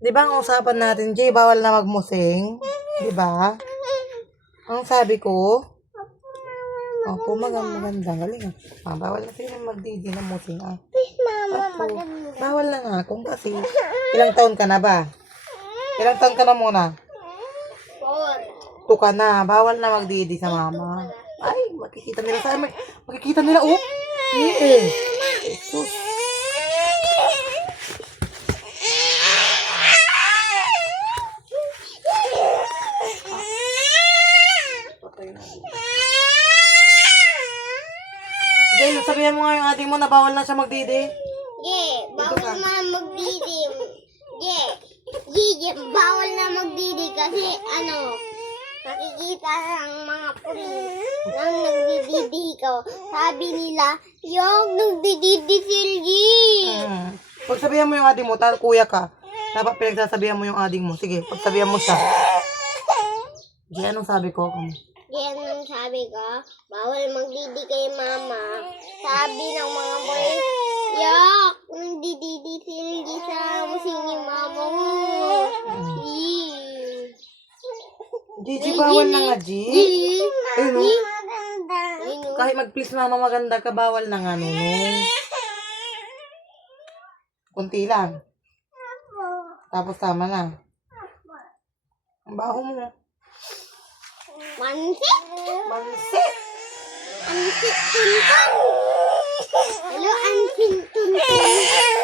Di ba ang usapan natin, Jay, bawal na magmusing? Di ba? Ang sabi ko, opo, maganda. Galing ah. Bawal na sila magdidi na musing ah. Opo, bawal na nga kung kasi. Ilang taon ka na ba? Ilang taon ka na muna? 2 ka na. Bawal na magdidi sa mama. Ay, makikita nila sa amin. Makikita nila, oh. Jesus. Jay, sabihan mo nga yung ating mo na bawal na siya magdidi. Bawal na magdidi. Bawal na magdidi kasi nakikita ng mga pulis nang nagdididi ko. Sabi nila, yung nagdididi Silgi. Pagsabihan mo yung ating mo, kuya ka. Dapat pinagsasabihan mo yung ating mo. Sige, pagsabihan mo siya. Jay, anong sabi ko? Yan ang sabi ko, bawal magdidi kay mama. Sabi ng mga boys, yak, nagdididi Silgi sa musing ni mama mo. Gigi, bawal na nga, G. Ayun, kahit mag-please mama maganda ka, bawal na nga, nunong. Kunti lang. Tapos tama na. Ang baho mo. Mansit? Mansit! Ansit tuntun. Hello, ansit tuntun.